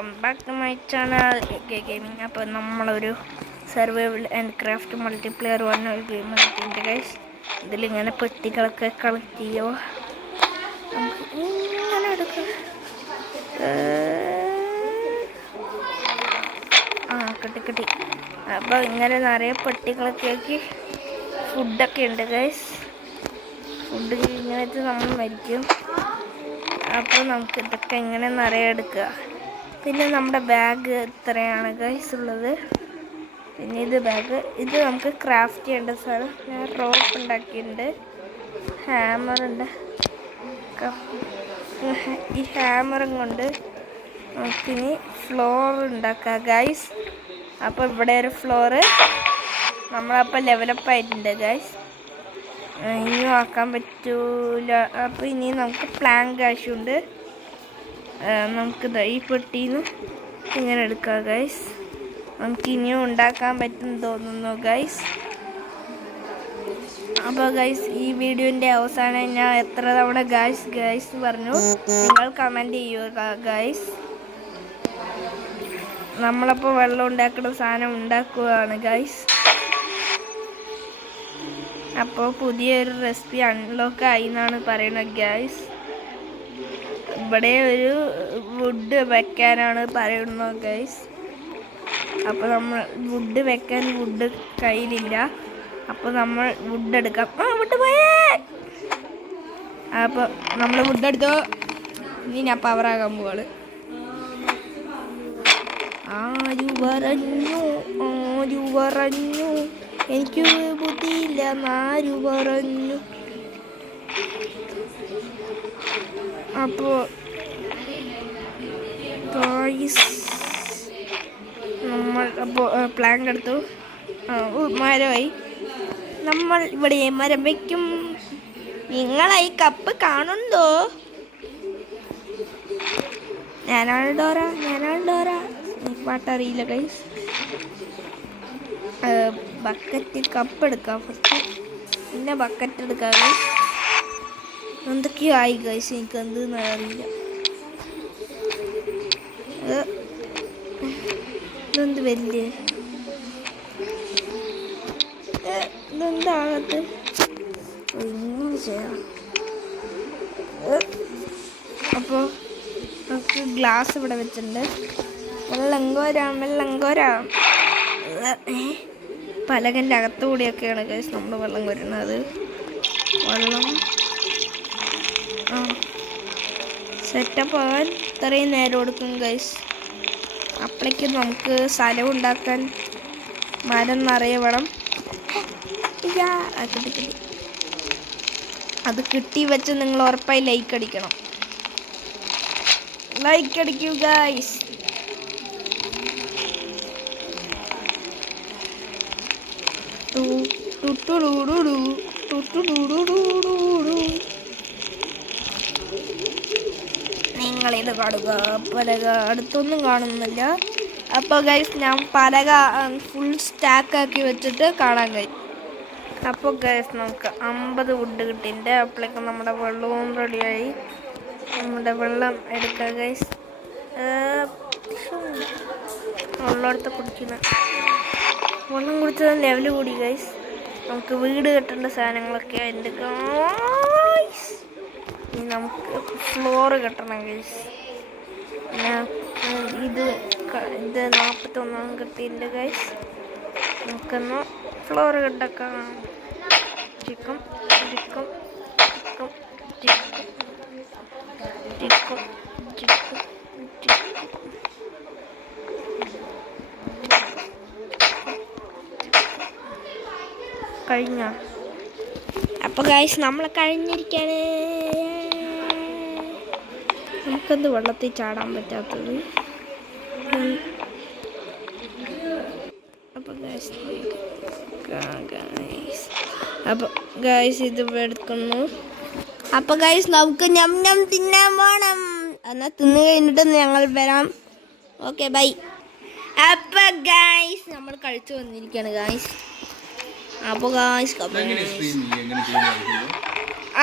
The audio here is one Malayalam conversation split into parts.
Welcome back to my channel gaming. അപ്പോൾ നമ്മളൊരു സർവൈവൽ ആൻഡ് ക്രാഫ്റ്റ് മൾട്ടിപ്ലെയർ വന്ന ഒരു ഗെയിം കളിക്കുന്നുണ്ട് ഗൈസ്. ഇതിലിങ്ങനെ പെട്ടികളൊക്കെ കളക്ട് ചെയ്യുമോ, നമുക്ക് ഇങ്ങനെ എടുക്കാം. കിട്ടി. അപ്പോൾ ഇങ്ങനെ നിറയെ പെട്ടികളൊക്കെ ആക്കി ഫുഡൊക്കെ ഉണ്ട് ഗൈസ്. ഫുഡ് ഇങ്ങനത്തെ നമ്മൾ മരിക്കും. അപ്പോൾ നമുക്ക് ഇതൊക്കെ ഇങ്ങനെ നിറയെ എടുക്കുക. പിന്നെ നമ്മുടെ ബാഗ് ഇത്രയാണ് ഗൈസ് ഉള്ളത്. പിന്നെ ഇത് ബാഗ്, ഇത് നമുക്ക് ക്രാഫ്റ്റ് ചെയ്യേണ്ട സാധനം. ഞാൻ റോപ്പ് ഉണ്ടാക്കിയിട്ടുണ്ട്, ഹാമറുണ്ട്. ഈ ഹാമറും കൊണ്ട് നമുക്കിനി ഫ്ലോർ ഉണ്ടാക്കാം ഗൈസ്. അപ്പോൾ ഇവിടെ ഒരു ഫ്ലോറ് നമ്മളപ്പോൾ ലെവലപ്പ് ആയിട്ടുണ്ട് ഗൈസ്. ഇനിയും ആക്കാൻ പറ്റൂല. അപ്പോൾ ഇനി നമുക്ക് പ്ലാങ്ക് ആവശ്യമുണ്ട്. നമുക്ക് ഈ പെട്ടിന്ന് ഇങ്ങനെ എടുക്കാം ഗൈസ്. നമുക്ക് ഇനിയും ഉണ്ടാക്കാൻ പറ്റും തോന്നുന്നു ഗൈസ്. അപ്പോൾ ഗൈസ്, ഈ വീഡിയോൻ്റെ അവസാനം ഞാൻ എത്ര തവണ ഗൈസ് പറഞ്ഞു നിങ്ങൾ കമൻറ്റ് ചെയ്യുക ഗൈസ്. നമ്മളപ്പോൾ വെള്ളം ഉണ്ടാക്കുന്ന സാധനം ഉണ്ടാക്കുകയാണ് ഗൈസ്. അപ്പോൾ പുതിയൊരു റെസിപ്പി അൺലോക്ക് ആയി എന്നാണ് പറയുന്നത് ഗൈസ്. ഇവിടെ ഒരു വുഡ് വെക്കാനാണ് പറയുന്നത് ഗൈസ്. അപ്പോൾ നമ്മൾ വുഡ് വെക്കാൻ വുഡ് കയ്യിലില്ല. അപ്പോൾ നമ്മൾ വുഡ് എടുക്കാം. വുഡ് പോയേ. അപ്പോൾ നമ്മൾ വുഡ് എടുത്തോ. ഇനി ഞാൻ പവറാകാൻ പോവാണ്. ആരു പറഞ്ഞു എനിക്ക് ബുദ്ധിയില്ല, ആരു പറഞ്ഞു. അപ്പോൾ നമ്മൾ പ്ലാങ്ക് എടുത്തു, മരമായി. നമ്മൾ ഇവിടെ മരം വയ്ക്കും. നിങ്ങളായി കപ്പ് കാണുന്നുണ്ടോ? ഞാനാണ് ഡോറ. പാട്ടറിയില്ല ഗൈസ്. ബക്കറ്റ് കപ്പ് എടുക്കാം ഫസ്റ്റ്, പിന്നെ ബക്കറ്റ് എടുക്കാം. എന്തൊക്കെയോ ആയി ഗൈസ്, എനിക്ക് എന്തെന്ന് അറിയില്ല. ഇതെന്ത് വലിയ ഇതെന്താകത്ത് ഇങ്ങനെ ചെയ്യാം. അപ്പോൾ നമുക്ക് ഗ്ലാസ് ഇവിടെ വെച്ചിട്ടുണ്ട്. വെള്ളം കോരാം. പലകൻ്റെ അകത്തുകൂടിയൊക്കെയാണ് ഗൈസ് നമ്മൾ വെള്ളം കോരുന്നത്. വെള്ളം സെറ്റപ്പ് ആകാൻ ഇത്രയും നേരം കൊടുക്കും ഗൈസ്. അപ്പോഴേക്ക് നമുക്ക് സ്ഥലം ഉണ്ടാക്കാൻ മരം നിറയെ വേണം. കിട്ടി. അത് കിട്ടി വെച്ച് നിങ്ങൾ ഉറപ്പായി ലൈക്ക് അടിക്കണം. ലൈക്ക് അടിക്കൂ ഗൈസ്. നിങ്ങളിത് കാണുക. പലക അടുത്തൊന്നും കാണുന്നില്ല. അപ്പോൾ ഗൈസ്, ഞാൻ പലക ഫുൾ സ്റ്റാക്കാക്കി വെച്ചിട്ട് കാണാൻ കഴിയും. അപ്പോൾ ഗൈസ്, നമുക്ക് 50 വുഡ് കിട്ടിയിട്ടുണ്ട്. അപ്പോഴേക്കും നമ്മുടെ വെള്ളവും റെഡിയായി. നമ്മുടെ വെള്ളം എടുക്കാം ഗൈസ്. വെള്ളമെടുത്ത് കുടിക്കുന്ന വെള്ളം കുടിച്ചത് ലെവല് കൂടി ഗൈസ്. നമുക്ക് വീട് കെട്ടേണ്ട സാധനങ്ങളൊക്കെ ഉണ്ട് ഗൈസ്. ഇനി നമുക്ക് ഫ്ലോറ് കെട്ടണം ഗൈസ്. ഇത് 41 കിട്ടിയിട്ടുണ്ട് ഗൈസ്. നമുക്കൊന്ന് ഫ്ലോറ് കെട്ടക്കാം. ചിക്കും കഴിഞ്ഞ. അപ്പോൾ ഗൈസ്, നമ്മൾ കഴിഞ്ഞിരിക്കാണ്. നമുക്കെന്ത് വെള്ളത്തിൽ ചാടാൻ പറ്റാത്തത്. അപ്പോൾ ഗൈസ് ഇത് എടുക്കുന്നു. അപ്പോൾ ഗൈസ്, നമുക്ക് ഞം തിന്നാൻ പോകണം. എന്നാൽ തിന്ന് കഴിഞ്ഞിട്ട് ഞങ്ങൾ വരാം. Okay, bye. അപ്പോൾ ഗൈസ്, നമ്മൾ കഴിച്ചു വന്നിരിക്കുകയാണ് ഗൈസ്. അപ്പോൾ ഗൈസ്,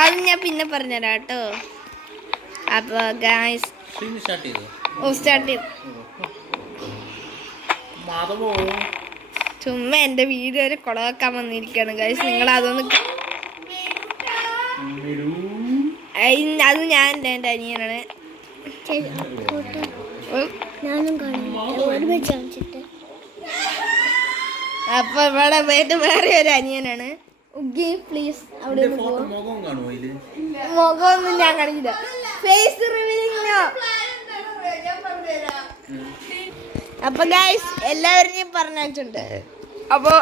അത് ഞാൻ പിന്നെ പറഞ്ഞുതരാം കേട്ടോ. അപ്പോൾ ഗൈസ്, സ്റ്റാർട്ട് ചെയ്തു. ചുമ്മാ എൻ്റെ വീഡിയോ ഒരു കുളവാക്കാൻ വന്നിരിക്കുകയാണ് ഗൈസ്. നിങ്ങൾ അതൊന്ന് അത് ഞാനല്ല, എൻ്റെ അനിയനാണ്. അപ്പൊ ഇവിടെ വേറെ ഒരു അനിയനാണ്. പ്ലീസ് അവിടെ മുഖമൊന്നും ഞാൻ കാണിച്ചില്ല. ഫേസ് റിവീലിംഗോ? അപ്പൊ ഗൈസ് എല്ലാവരും പറഞ്ഞിട്ടുണ്ട്. അപ്പൊ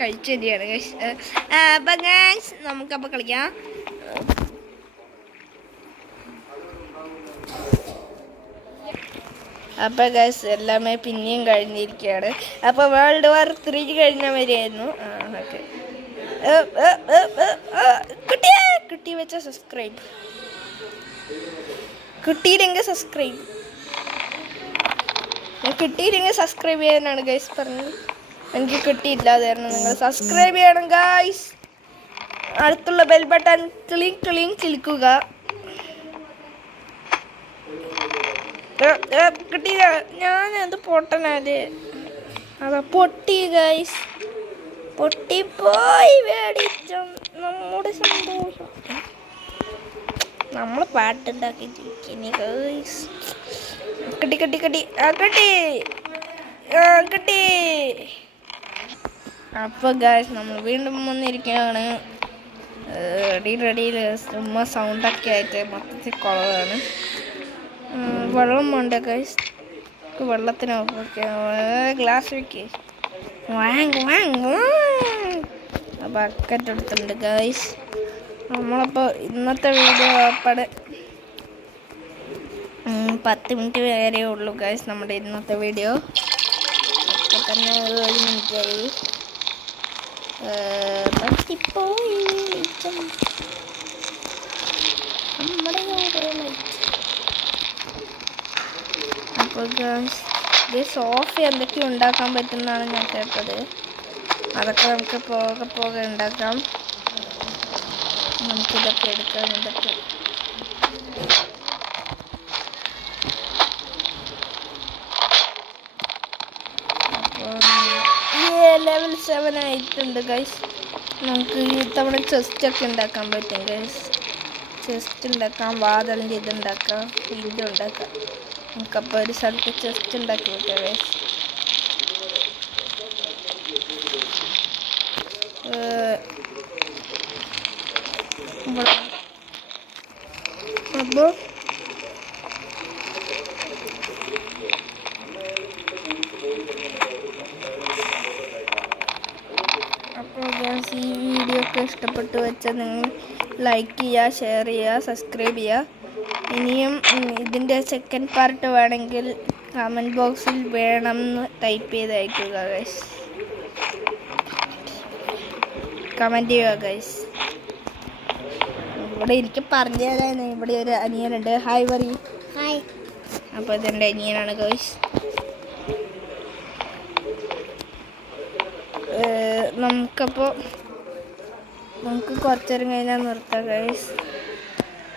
കഴിച്ചരിയാണ് ഗൈസ്. അപ്പൊ ഗൈസ് നമുക്കപ്പൊ കളിക്കാം. അപ്പൊ ഗൈസ് എല്ലാമേ പിന്നെയും കഴിഞ്ഞിരിക്കുകയാണ്. അപ്പൊ വേൾഡ് വാർ 3 കഴിഞ്ഞവരെയായിരുന്നു. ഓക്കെ, കുട്ടി വെച്ച സബ്സ്ക്രൈബ്, കിട്ടിയില്ലെങ്കിൽ സബ്സ്ക്രൈബ് ചെയ്യാനാണ് ഗൈസ് പറഞ്ഞത്. എനിക്ക് കിട്ടിയില്ലാതായിരുന്നു. നിങ്ങൾ സബ്സ്ക്രൈബ് ചെയ്യണം ഗൈസ്. അടുത്തുള്ള ബെൽ ബട്ടൺ ക്ലിക്കുക. കിട്ടിയില്ല, ഞാനത് പൊട്ടനാല്. അതാ പൊട്ടി ഗൈസ്, പൊട്ടിപ്പോയി. മേടിച്ച നമ്മുടെ സന്തോഷം. നമ്മൾ പാട്ടുണ്ടാക്കി ഗൈസ്. കിട്ടി. അപ്പൊ ഗൈസ് നമ്മൾ വീണ്ടും വന്നിരിക്കുകയാണ്. റെഡിയിൽ ചുമ്മാ സൗണ്ടൊക്കെ ആയിട്ട് മൊത്തത്തിൽ കുളവാണ്. വെള്ളം വേണ്ട ഗൈസ്. വെള്ളത്തിനൊക്കെ ഗ്ലാസ് വെക്ക്. ബക്കറ്റ് എടുത്തിട്ടുണ്ട് ഗൈസ്. നമ്മളപ്പോൾ ഇന്നത്തെ വീഡിയോ അപ്പടെ 10 മിനിറ്റ് വരെ ഉള്ളൂ ഗൈസ് നമ്മുടെ ഇന്നത്തെ വീഡിയോ. ഇപ്പം തന്നെ 1 മിനിറ്റായി. അപ്പോൾ ഗൈസ് ഇത് സോഫ എന്തൊക്കെയോ ഉണ്ടാക്കാൻ പറ്റുന്നതാണ് ഞാൻ കേട്ടത്. അതൊക്കെ നമുക്ക് പോകെ ഉണ്ടാക്കാം. നമുക്കിതൊക്കെ എടുക്കാം. ഇതൊക്കെ ലെവൽ 7 ആയിട്ടുണ്ട് ഗൈസ്. നമുക്ക് ഇത്തവണ ചെസ്റ്റൊക്കെ ഉണ്ടാക്കാൻ പറ്റും ഗൈസ്. ചെസ്റ്റ് ഉണ്ടാക്കാം, വാതലിൻ്റെ ഇതുണ്ടാക്കാം, ഇതുണ്ടാക്കാം. നമുക്കപ്പോൾ ഒരു സ്ഥലത്ത് ചെസ്റ്റ് ഉണ്ടാക്കി വെക്കാം ഗൈസ്. അപ്പോൾ ഗൈസ് ഈ വീഡിയോ ഒക്കെ ഇഷ്ടപ്പെട്ടു വെച്ചാൽ നിങ്ങൾ ലൈക്ക് ചെയ്യുക, ഷെയർ ചെയ്യുക, സബ്സ്ക്രൈബ് ചെയ്യുക. ഇനിയും ഇതിൻ്റെ സെക്കൻഡ് പാർട്ട് വേണമെങ്കിൽ കമൻറ്റ് ബോക്സിൽ വേണം എന്ന് ടൈപ്പ് ചെയ്ത് അയക്കുക ഗൈസ്. കമൻറ്റ് ചെയ്യുക ഗൈസ്. ഇവിടെ എനിക്ക് പറഞ്ഞു തരാൻ ഇവിടെ ഒരു അനിയനുണ്ട്. ഹായ് പറയൂ. ഹായ്. അപ്പോൾ ഇതെൻ്റെ അനിയനാണ് ഗൈസ്. നമുക്ക് കുറച്ചേരം കഴിഞ്ഞാൽ നിർത്താം ഗൈസ്.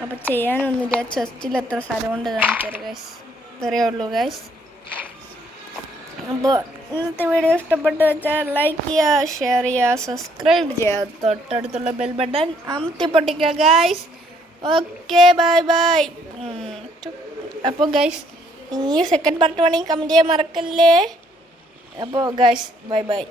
അപ്പോൾ ചെയ്യാനൊന്നുമില്ല. ചെസ്റ്റിൽ എത്ര സ്ഥലമുണ്ട് കാണിച്ചാൽ ഗൈസ്. ഇത്രയേ ഉള്ളൂ ഗൈസ്. അപ്പോൾ ഇന്നത്തെ വീഡിയോ ഇഷ്ടപ്പെട്ട് വെച്ചാൽ ലൈക്ക് ചെയ്യുക, ഷെയർ ചെയ്യുക, സബ്സ്ക്രൈബ് ചെയ്യുക. തൊട്ടടുത്തുള്ള ബെൽ ബട്ടൺ അമർത്തി പൊട്ടിക്കുക ഗൈസ്. Okay, bye. അപ്പോൾ ഗൈസ് ഇനി സെക്കൻഡ് പാർട്ട് വേണമെങ്കിൽ കമൻറ്റ് ചെയ്യാൻ മറക്കല്ലേ. അപ്പോൾ ഗൈസ് ബൈ.